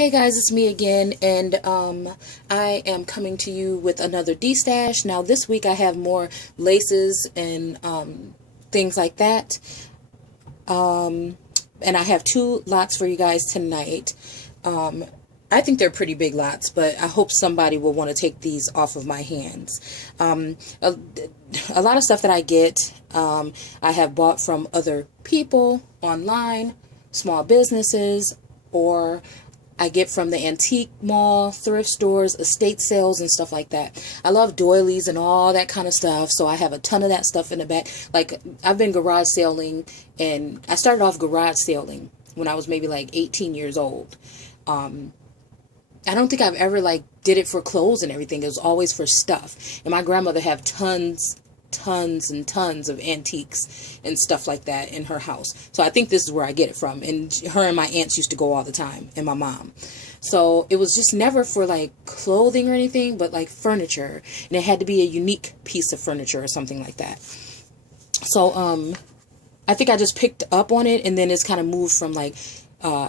Hey guys, it's me again, and I am coming to you with another D-stash. Now this week I have more laces and things like that, and I have two lots for you guys tonight. I think they're pretty big lots, but I hope somebody will want to take these off of my hands. A lot of stuff that I get, I have bought from other people online, small businesses, or I get from the antique mall, thrift stores, estate sales, and stuff like that. I love doilies and all that kind of stuff, so I have a ton of that stuff in the back. Like, I've been garage sailing, and I started off garage sailing when I was maybe like 18 years old. I don't think I've ever did it for clothes and everything. It was always for stuff. And my grandmother had tons and tons of antiques and stuff like that in her house. So I think this is where I get it from. And her and my aunts used to go all the time, and my mom. So it was just never for clothing or anything, but furniture. And it had to be a unique piece of furniture or something like that. So I think I just picked up on it, and then it's kind of moved from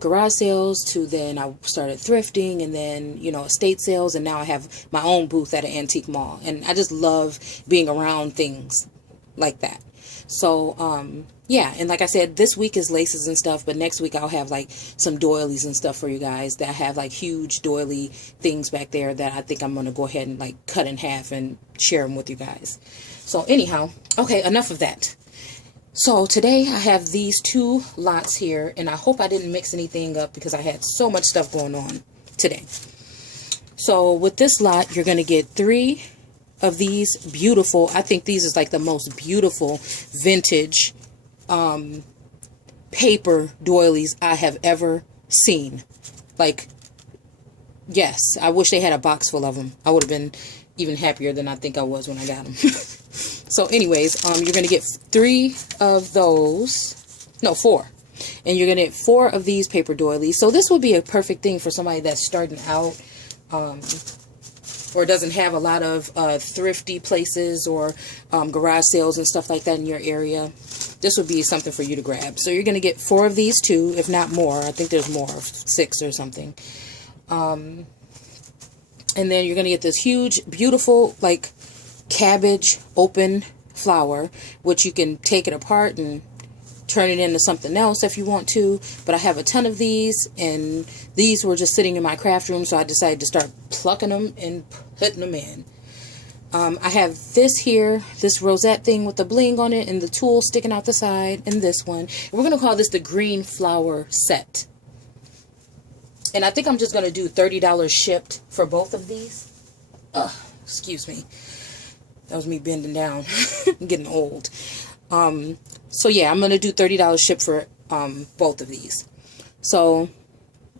garage sales to then I started thrifting, and then estate sales, and now I have my own booth at an antique mall, and I just love being around things like that. So yeah, and like I said, this week is laces and stuff, but next week I'll have some doilies and stuff for you guys that have huge doily things back there that I think I'm gonna go ahead and cut in half and share them with you guys. So anyhow, okay, enough of that. So today I have these two lots here, and I hope I didn't mix anything up because I had so much stuff going on today. So with this lot, you're going to get 3 of these beautiful, I think these is the most beautiful vintage paper doilies I have ever seen. Yes, I wish they had a box full of them. I would have been even happier than I think I was when I got them. So anyways, you're going to get 3 of those, no, 4. And you're going to get 4 of these paper doilies. So this would be a perfect thing for somebody that's starting out, or doesn't have a lot of thrifty places or garage sales and stuff like that in your area. This would be something for you to grab. So you're going to get 4 of these too, if not more. I think there's more, 6 or something. And then you're going to get this huge, beautiful, cabbage open flower, which you can take it apart and turn it into something else if you want to. But I have a ton of these, and these were just sitting in my craft room, so I decided to start plucking them and putting them in. I have this here, this rosette thing with the bling on it and the tool sticking out the side, and this one. And we're going to call this the green flower set. And I think I'm just going to do $30 shipped for both of these. Excuse me. That was me bending down. I'm getting old. So yeah, I'm going to do $30 shipped for both of these. So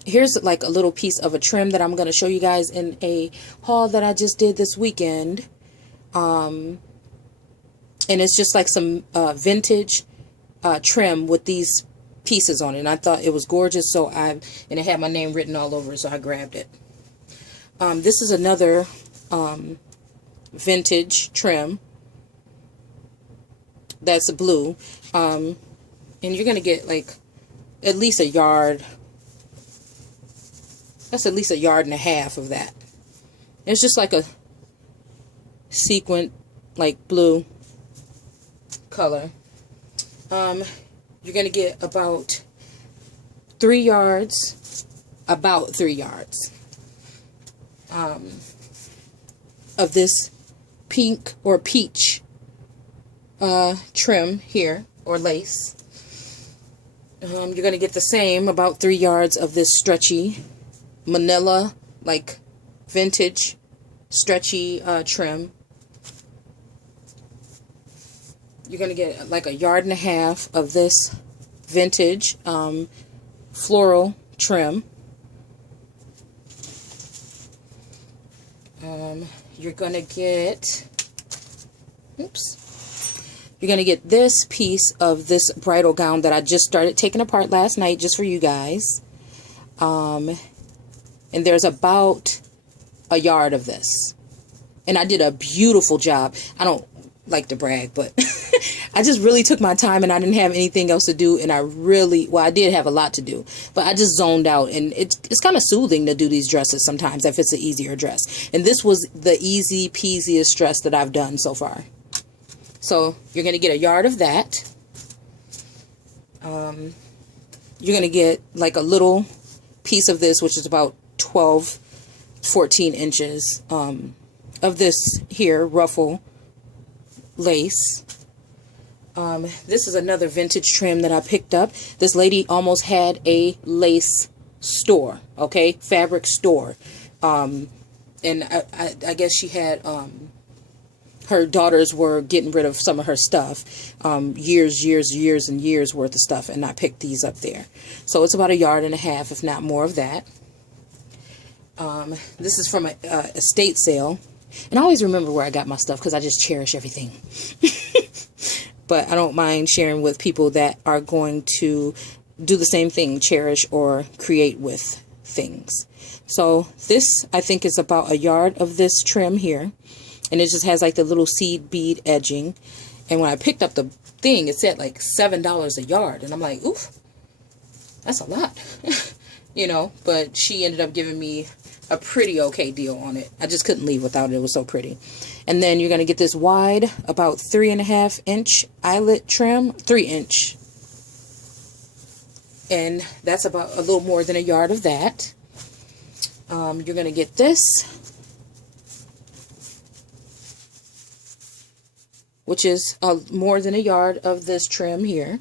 here's a little piece of a trim that I'm going to show you guys in a haul that I just did this weekend. And it's just some vintage trim with these pieces on it, and I thought it was gorgeous, and it had my name written all over it, so I grabbed it. This is another vintage trim that's blue, and you're gonna get at least a yard. That's at least a yard and a half of that. It's just a sequin blue color. You're going to get about 3 yards, of this pink or peach trim here, or lace. You're going to get the same, about 3 yards of this stretchy manila, vintage stretchy trim. You're going to get a yard and a half of this vintage floral trim. You're going to get, you're going to get this piece of this bridal gown that I just started taking apart last night just for you guys. And there's about a yard of this. And I did a beautiful job. I don't like to brag, but I just really took my time, and I didn't have anything else to do, and I did have a lot to do, but I just zoned out, and it's kind of soothing to do these dresses sometimes if it's an easier dress. And this was the easy peasiest dress that I've done so far. So you're going to get a yard of that. You're going to get like a little piece of this, which is about 14 inches of this here ruffle lace. This is another vintage trim that I picked up. This lady almost had a lace store, okay, fabric store. And I guess she had her daughters were getting rid of some of her stuff, years and years worth of stuff, and I picked these up there. So it's about a yard and a half, if not more of that. This is from a estate sale, and I always remember where I got my stuff because I just cherish everything. But I don't mind sharing with people that are going to do the same thing, cherish or create with things. So this, I think, is about a yard of this trim here. And it just has like the little seed bead edging. And when I picked up the thing, it said like $7 a yard. And I'm like, oof, that's a lot. You know, but she ended up giving me a pretty okay deal on it. I just couldn't leave without it. It was so pretty. And then you're going to get this wide, about 3.5 inch eyelet trim, 3 inch. And that's about a little more than a yard of that. You're going to get this, which is more than a yard of this trim here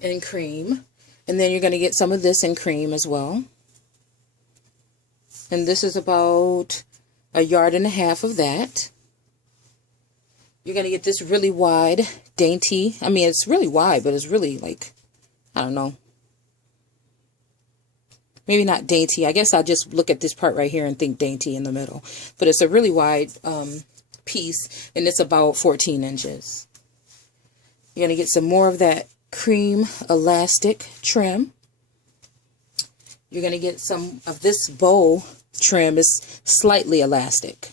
in cream. And then you're going to get some of this in cream as well. And this is about a yard and a half of that. You're going to get this really wide, dainty. I mean, it's really wide, but it's really like, I don't know. Maybe not dainty. I guess I'll just look at this part right here and think dainty in the middle. But it's a really wide piece, and it's about 14 inches. You're going to get some more of that cream elastic trim. You're going to get some of this bow trim. Is slightly elastic.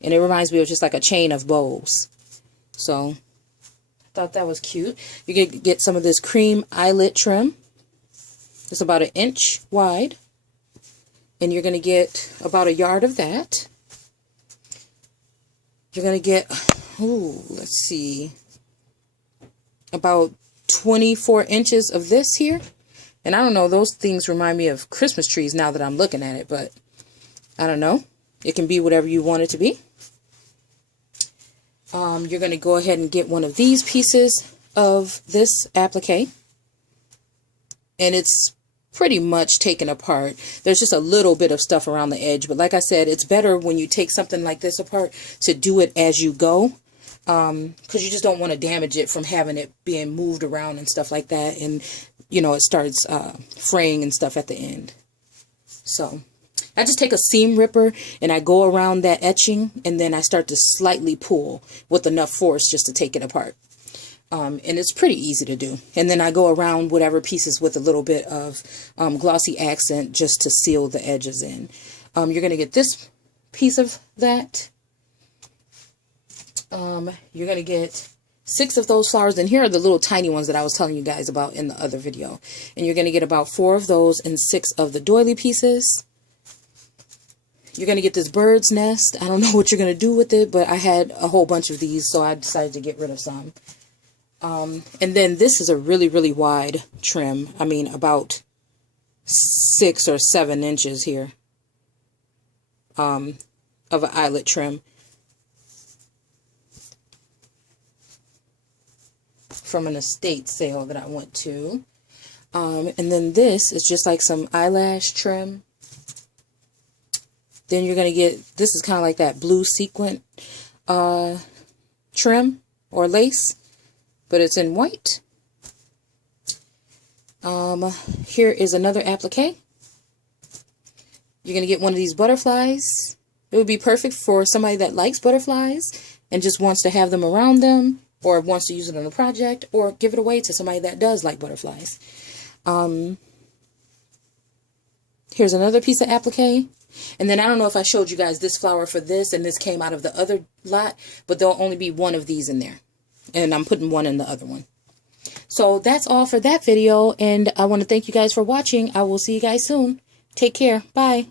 And it reminds me of just like a chain of bows. So, I thought that was cute. You're going to get some of this cream eyelet trim. It's about 1 inch wide. And you're going to get about a yard of that. You're going to get, let's see, about 24 inches of this here. And I don't know, those things remind me of Christmas trees now that I'm looking at it, but I don't know. It can be whatever you want it to be. You're going to go ahead and get one of these pieces of this applique. And it's pretty much taken apart. There's just a little bit of stuff around the edge. But like I said, it's better when you take something like this apart to do it as you go. Because you just don't want to damage it from having it being moved around and stuff like that. And, you know, it starts fraying and stuff at the end. So I just take a seam ripper and I go around that etching, and then I start to slightly pull with enough force just to take it apart. And it's pretty easy to do. And then I go around whatever pieces with a little bit of glossy accent just to seal the edges in. You're going to get this piece of that. You're going to get 6 of those flowers. And here are the little tiny ones that I was telling you guys about in the other video. And you're going to get about 4 of those and 6 of the doily pieces. You're going to get this bird's nest. I don't know what you're going to do with it, but I had a whole bunch of these, so I decided to get rid of some. And then this is a really, really wide trim. I mean, about 6 or 7 inches here of an eyelet trim from an estate sale that I went to. And then this is just like some eyelash trim. Then you're going to get, this is kind of like that blue sequin trim or lace, but it's in white. Here is another applique. You're going to get one of these butterflies. It would be perfect for somebody that likes butterflies and just wants to have them around them, or wants to use it on a project, or give it away to somebody that does like butterflies. Here's another piece of applique. And then I don't know if I showed you guys this flower for this, and this came out of the other lot, but there'll only be one of these in there. And I'm putting one in the other one. So that's all for that video, and I want to thank you guys for watching. I will see you guys soon. Take care. Bye.